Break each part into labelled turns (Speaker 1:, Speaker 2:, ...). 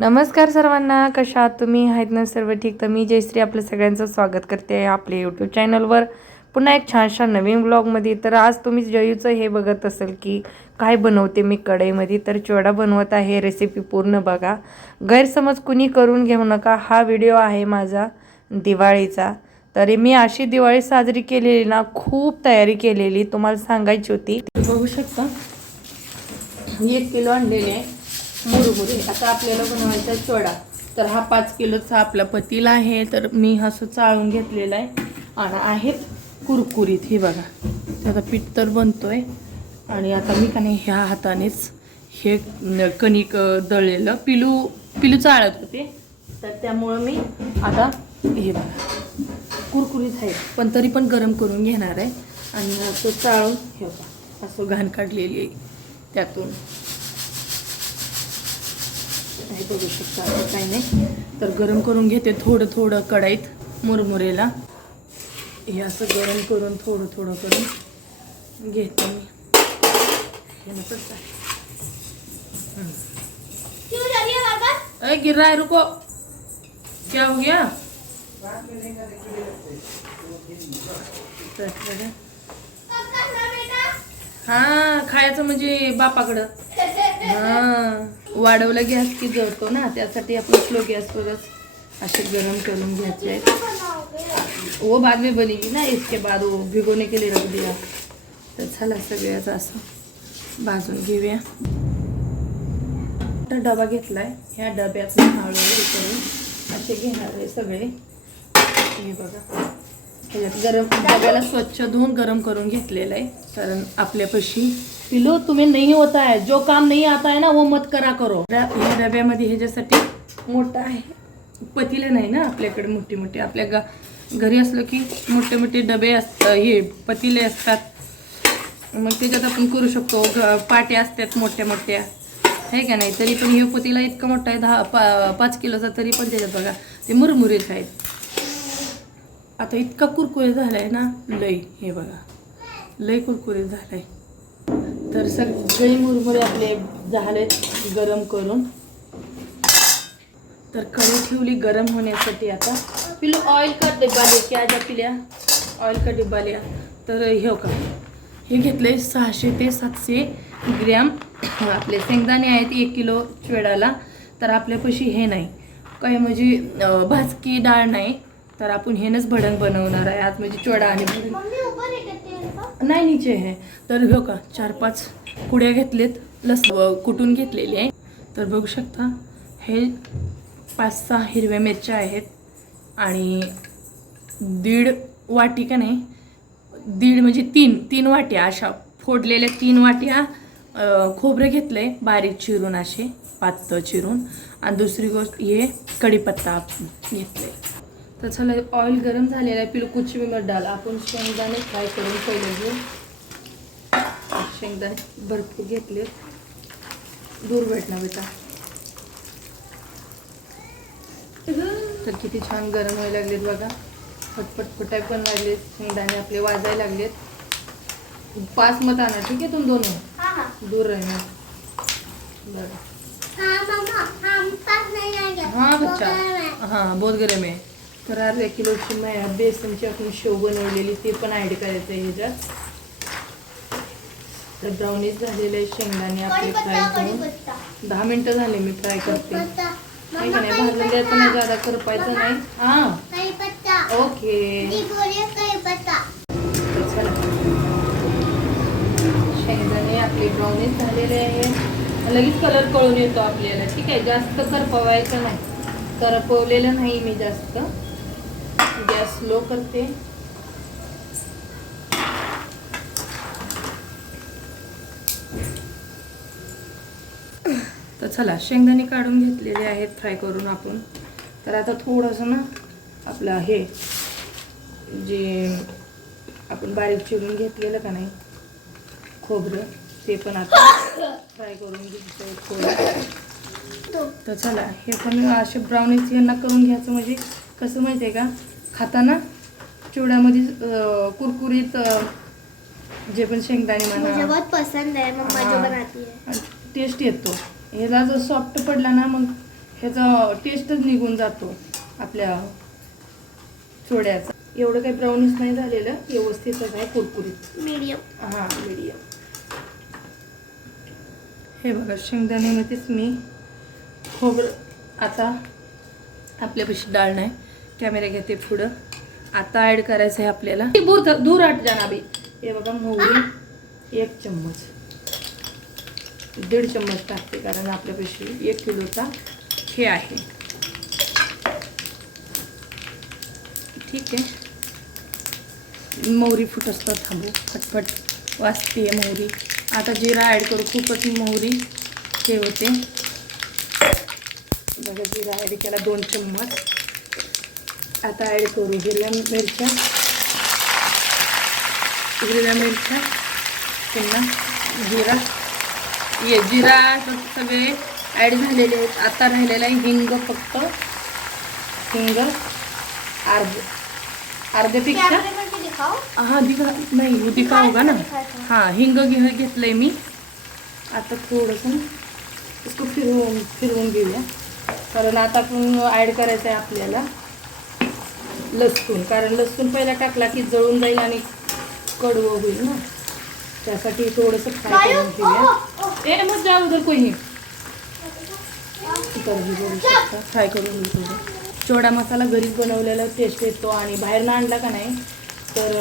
Speaker 1: नमस्कार सर्वांना कशा आहात तुम्ही? आहेत ना सर्व ठीक? तर मी जयश्री आपलं सगळ्यांचं स्वागत करते आहे आपल्या यूट्यूब चॅनलवर पुन्हा एक छानशा नवीन ब्लॉगमध्ये तर आज तुम्ही जयूचं हे बघत असेल की काय बनवते मी कढईमध्ये. तर चिवडा बनवत आहे रेसिपी पूर्ण बघा. गैरसमज कुणी करून घेऊ नका. हा व्हिडिओ आहे माझा दिवाळीचा. तरी मी अशी दिवाळी साजरी केलेली ना खूप तयारी केलेली. तुम्हाला सांगायची होती. बघू शकता. एक किलो आणलेले आहे. मुरमुरे. आता आपल्याला बनवायचा चोडा. तर हा पाच किलोचा आपला पतीला आहे. तर मी असं चाळून घेतलेला आहे. आणि आहेत कुरकुरीत. हे बघा. त्याचा पीठ तर बनतोय. आणि आता मी का नाही ह्या हातानेच हे कणिक दळलेलं पिलू पिलू चाळत होते. तर त्यामुळं मी आता हे बघा. कुरकुरीत आहे. पण तरी पण गरम करून घेणार आहे. आणि असं चाळून हे बघा असं घाण काढलेली आहे त्यातून. हे बघू शकता आता काही नाही. तर गरम करून घेते थोडं थोडं कढईत मुरमुरेला. हे असं गरम करून थोडं थोडं करून घेते मी. अरे गिर रहा है रुको. क्या हो गया? हा खायचं म्हणजे बापाकडं. हा वाढवलं गॅस की जळतो ना त्यासाठी आपण स्लो गॅसवरच असे गरम करून घ्यायचे आहेत वो बाद में बनेगी ना इसके बाद वो भिगोने के लिए रख दिया. तर झाला सगळ्याच असं. भाजून घेऊया. आता डबा घेतलाय. ह्या डब्यात हळूहळू करून असे घेणार आहे सगळे. हे बघा. ह्याच्यात गरम डब्याला स्वच्छ धुवून गरम करून घेतलेलं आहे. कारण आपल्यापाशी पिलो तुम्ही नाही होत आहे जो काम नाही आता आहे ना वो मत करा करो. ह्या डब्यामध्ये ह्याच्यासाठी मोठा आहे. पतीले नाही ना आपल्याकडे मोठे मोठे. आपल्या गा घरी असलं की मोठे मोठे डबे असतात हे पतीले असतात. मग त्याच्यात आपण करू शकतो. घ पाट्या असतात मोठ्या मोठ्या. आहे का नाही? तरी पण हे पतीला इतका मोठा आहे दहा पा पाच किलोचा तरी पण त्याच्यात बघा. ते मुरमुरेच आहेत. आता इतका कुरकुरीत आहे ना लय हे बघा. लय कुरकुरीत आहे तर सगळे मुरमुरे आपले झाले गरम करून. तर कढी ठेवली गरम होण्यासाठी आता. पिलो ऑइल का डिब्बा की आ जा पिल्या? ऑइल का डिब्बा लिया. तर हे हो का हे घेतले सहाशे ते सातशे ग्रॅम. आपले शेंगदाणे आहेत एक किलो चिवड्याला तर आपल्यापाशी हे नाही. काय म्हणजे भाजकी डाळ नाही. तर आपण हेनच भडंग बनवणार आहे. आज म्हणजे चिवडा आणि भडंग. नाही नीचे आहे. तर हो का चार पाच कुड्या घेतलेत. लस कुटून घेतलेले आहे. तर बघू शकता हे पाच सहा हिरव्या मिरच्या आहेत. आणि दीड वाटी का नाही दीड म्हणजे तीन तीन वाट्या अशा फोडलेल्या तीन वाट्या खोबरं घेतलंय. बारीक चिरून असे पातळ चिरून. आणि दुसरी गोष्ट हे कढीपत्ता घेतले तर चला ऑइल गरम झालेलं आहे. पिलू कुछ भी मत डाल. आपण शेंगदाणे फ्राय करून पहिले घेऊ. शेंगदाणे भरपूर घेतले दूर भेटला बेटा. तर किती छान गरम व्हायला लागलेत बघा. फटफट फुटाय पण लागलेत. शेंगदाणे आपले वाजायला लागलेत. पाच मत आणा. ठीक आहे तुम दोनों दूर रहना बरं. हाँ बच्चा. हाँ बहुत गरम आहे. तर अर्ध्या किलोची मै- बेसनची आपण शेव बनवलेली ते पण ॲड करायचं आहे ह्याच्यात. तर ब्राउनीज झालेले आहे शेंगदाणे आपले फ्राय करून. दहा मिनटं झाले मी फ्राय करते. नाही का नाही भाजून द्यायचं नाही जादा करपायचं नाही. हां. ओके. तर चला. शेंगदाणे आपले ब्राउनीज झालेले आहे. लगेच कलर कळून येतो आपल्याला. ठीक आहे जास्त करपवायचं नाही. करपवलेलं नाही मी जास्त. गॅस स्लो करते. तर चला शेंगदाणे काढून घेतलेले आहेत फ्राय करून आपण. तर आता थोडंसं ना आपलं हे जे आपण बारीक चिरून घेतलेलं का नाही खोबरं ते पण आता फ्राय करून घ्यायचं थोडं. तर चला हे पण असे ब्राउनीज यांना करून घ्यायचं म्हणजे कसं माहिती आहे का? खाताना चिवड्यामध्ये कुरकुरीत जे पण शेंगदाणे म्हणा. टेस्ट येतो. ह्याला जर सॉफ्ट पडला ना मग ह्याचा टेस्टच निघून जातो आपल्या चोड्याचा एवढं काही ब्राउनिश नाही झालेलं व्यवस्थितच आहे कुरकुरीत.
Speaker 2: मीडियम
Speaker 1: हां मीडियम हे बघा शेंगदाण्यामध्येच मी खोबरं आता आपल्यापाशी डाळ नाही. कॅमेरा घेते पुढं. आता ॲड करायचं आहे आपल्याला दूर दूर आठ जाणाबी हे बघा मोहरी. एक चम्मच. दीड चम्मच टाकते कारण आपल्यापाशी एक किलोचा हे आहे. ठीक आहे. मोहरी फुटस्तर थांबू फटफट वाजते मोहरी. आता जिरा ॲड करू. खूपच मोहरी हे होते. बघा जिरा ॲड केला दोन चम्मच. आता ॲड करू हिरव्या मिरच्या. हिरव्या मिरच्या पुन्हा जिरा. ये जिरा सगळे ॲड झालेले आहेत. आता राहिलेला आहे हिंग फक्त. हिंग अर्ध अर्ध्यापेक्षा हा दिखा नाही वो दिखा होगा ना. हां हिंग घे घेतलंय मी. आता थोडंसं इसको फिरवून फिरवून घेऊया. कारण आता आपण ॲड करायचं आहे आपल्याला. लसूण कारण लसूण पहिला टाकला की जळून जाईल आणि कडवं होईल ना. त्यासाठी थोडंसं फ्राय करून घेऊया. ए मग जा. फ्राय करून घेऊ चिवडा मसाला घरीच बनवलेला टेस्ट येतो आणि बाहेर ना आणला का नाही तर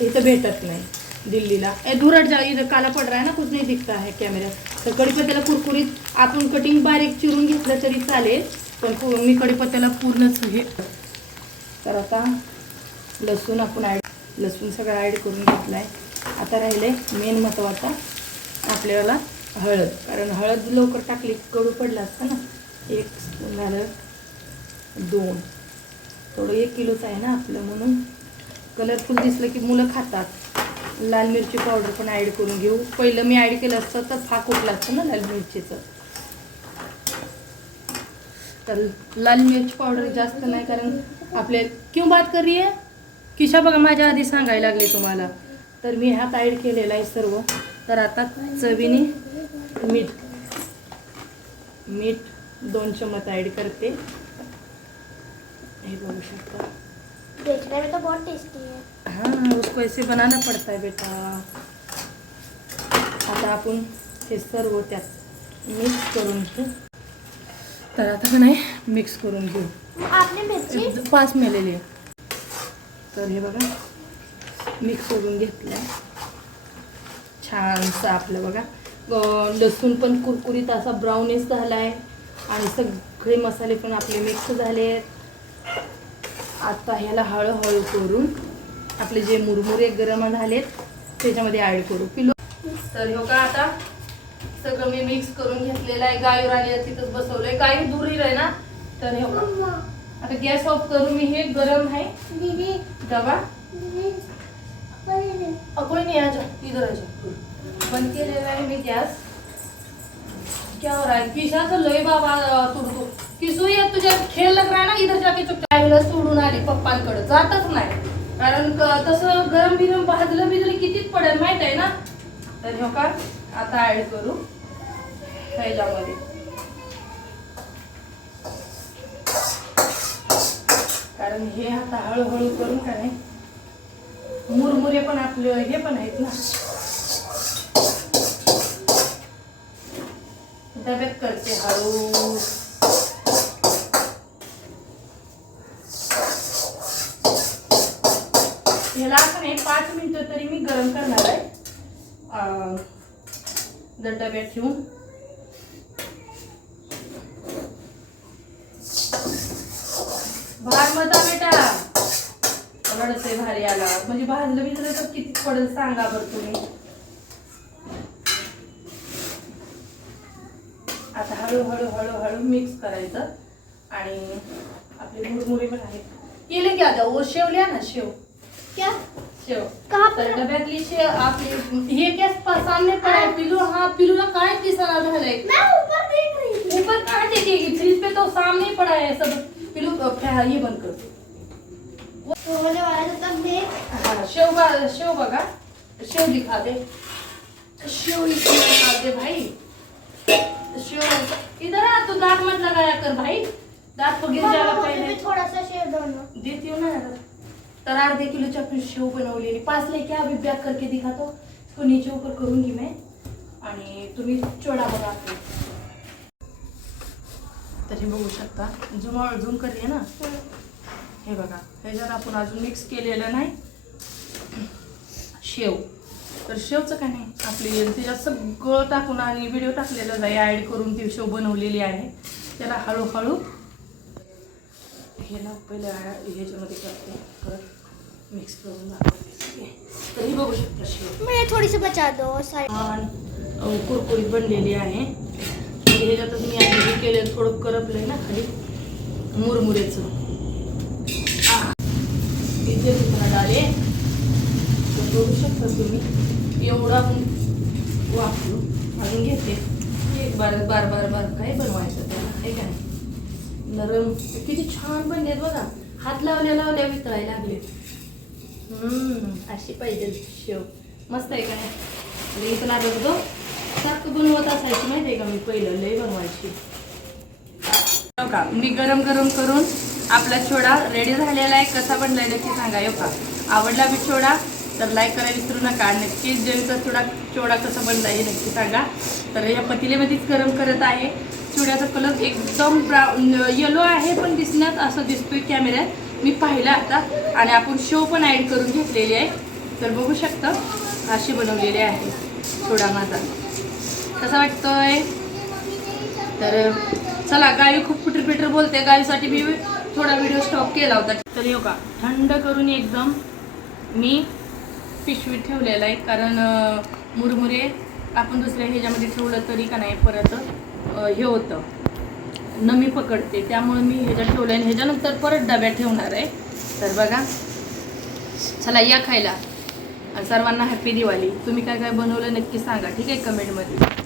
Speaker 1: इथं भेटत नाही दिल्लीला. ए धुरट जा इथं काला पड रहा है ना कुछ नाही दिखता है कॅमेरा तर कढीपत्त्याला कुरकुरीत आपण कटिंग बारीक चिरून घेतलं तरी चालेल पण मी कढीपत्त्याला पूर्णच हे तर आता लसूण आपण ॲड लसूण सगळं ॲड करून घेतलं आहे आता राहिले मेन महत्त्वाचा आपल्याला हळद. कारण हळद लवकर टाकली कडू पडला असतं ना. एक स्पून झालं दोन. थोडं एक किलोचं आहे ना आपलं म्हणून. कलरफुल दिसलं की मुलं खातात. लाल मिरची पावडर पण ॲड करून घेऊ. पहिलं मी ॲड केलं असतं तर फाक उठलं असतं ना लाल मिरचीचं. तर लाल मिरची पावडर जास्त नाही कारण आपले क्यों बात कर रही है? किशा बघा माझ्या आधी सांगायला लागले तुम्हाला. तर मी ह्यात ॲड केलेला आहे सर्व. तर आता चवीने मीठ मीठ दोन चम्मच ॲड करते. हे बघू शकता.
Speaker 2: तो बहुत टेस्टी है
Speaker 1: हाँ उसको ऐसे बनाना पड़ता है बेटा. आता आपण हे सर्व त्यात मिक्स करून घेऊ. तर आता का नाही मिक्स करून घेऊ. पाच मेलेले. तर हे बघा मिक्स करून घेतलं छानसं आपलं बघा. लसूण पण कुरकुरीत असा ब्राउनिश झाला आहे आणि सगळे मसाले पण आपले मिक्स झाले आहेत आता ह्याला हळूहळू करून आपले जे मुरमुरे गरम झालेत त्याच्यामध्ये ॲड करू. पिलो. तर हो का आता सगळं मी मिक्स करून घेतलेलं आहे. गायूर आली तिथंच बसवलंय. गाई दूर आहे ना? तर हे आता गॅस ऑफ करून मी हे गरम आहे. डबा.
Speaker 2: दीदी
Speaker 1: अ, कोई नहीं आ जा इधर आ जा बंद केलेला आहे मी गॅस क्या हो रहा है? लय बाबा तुर तू किसू ये तुझे खेळ लग रहा ना? इधर जाके चुप टाईमला सोडून आली पप्पांकडे. जातच नाही. कारण तसं गरम बिरम भाजलं बिजलं कितीच पडेल माहीत आहे ना? तर हो का आता ऍड करू. थैल्यामध्ये कारण हे आता हळूहळू करून का नाही मुरमुरे पण आपले हे पण आहेत ना. डब्यात करते हळू. ह्याला असं नाही पाच मिनिटं तरी मी गरम करणार आहे. अं, जर डब्यात ठेवून. भार मता बेटा. रडते भारी आला म्हणजे भाजलं बिजलं तर किती पडेल सांगा बरं तुम्ही. आता हळूहळू हळूहळू मिक्स करायचं. आणि आपले मुरमुरे पण आहेत केले की आता? ओ शेव लिहा ना शेव.
Speaker 2: क्या?
Speaker 1: शेव.
Speaker 2: कहाँ
Speaker 1: तर डब्यातली शेव आपली हे क्या सामने पड़ा. है. पिलू हाँ पिलूला काय दिसना झालंय?
Speaker 2: मैं ऊपर
Speaker 1: कहाँ देखेगी फ्रिज पे तो सामने पड़ा है सब बंद
Speaker 2: है देख
Speaker 1: हाँ शेव शेव बघा. शेव दिखा दे शेव दिखा दे भाई. शेव इधर आ तू दांत मत लगाया कर भाई? दांत वगैरे जायला पाहिजे.
Speaker 2: भी थोड़ा सा शेयर दो ना
Speaker 1: देती हूँ ना तर अर्धे किलोच्या आपण शेव बनवलेली. पाच लेके अभी बॅक करके दिखातो. इसको नीचे ऊपर करूंगी मैं. आणि तुम्ही चोडा बघा. तर हे बघू शकता. झुम झूम करूया ना? हे बघा. ह्याच्यात आपण अजून मिक्स केलेलं नाही. शेव. तर शेवचं काय नाही? आपली त्याच्यात सगळं टाकून आणि व्हिडिओ टाकलेलं आहे. ॲड करून ती शेव बनवलेली आहे. त्याला हळूहळू हे ना पहिलं ह्याच्यामध्ये करते. परत मिक्स करून दाखवते तर ही बघू शकता शेव.
Speaker 2: मुझे थोड़ी सी बचा दो
Speaker 1: कुरकुरीत बनलेली आहे आणि ह्याच्यातच मी आधी हे केलं थोडं करपलंय ना खाली. मुरमुरेचं. इथे तुम्हाला आले. तर बघू शकता तुम्ही एवढा वापरू अजून घेते. एक बार बार बार बार काय बनवायचं त्याला आहे का नरम. किती छान बनलेत बघा. हात लावल्या लावल्या वितळायला लागले. अशी पाहिजे शेव. मस्त आहे का नाही? इथं लागत होतो सारखं बनवत असायची माहिती आहे का मी पहिलं लय बनवायची. का? मी गरम गरम करून आपला छोडा रेडी झालेला आहे. कसा बनलाय नक्की सांगा येऊ का? आवडला मी छोडा तर लाईक करायला विसरू नका. नक्कीच जेवीचा छोडा छोडा कसा बनला हे नक्की सांगा. तर या पतिलेमध्येच गरम करत आहे. चिवड्याचा कलर एकदम ब्राऊन येलो आहे पण दिसण्यात असं दिसतोय कॅमेऱ्यात मी पाहिलं आता आणि आपण शो पण ॲड करून घेतलेली आहे. तर बघू शकता अशी बनवलेली आहे. छोडा माझा. कसा वाटतोय? तर चला गावी खूप पिटर पिटर बोलते. गावीसाठी मी थोडा व्हिडिओ स्टॉप केला होता. तर येऊ का थंड करून एकदम मी पिशवीत ठेवलेला आहे. कारण मुरमुरे आपण दुसऱ्या ह्याच्यामध्ये ठेवलं तरी का नाही परत हे होतं. नमी पकडते. त्यामुळे मी ह्याच्यात ठेवलं आणि ह्याच्यानंतर परत डब्यात ठेवणार आहे. तर बघा चला या खायला. सर्वांना हॅपी दिवाळी. तुम्ही काय काय बनवलं नक्की सांगा ठीक आहे? कमेंटमध्ये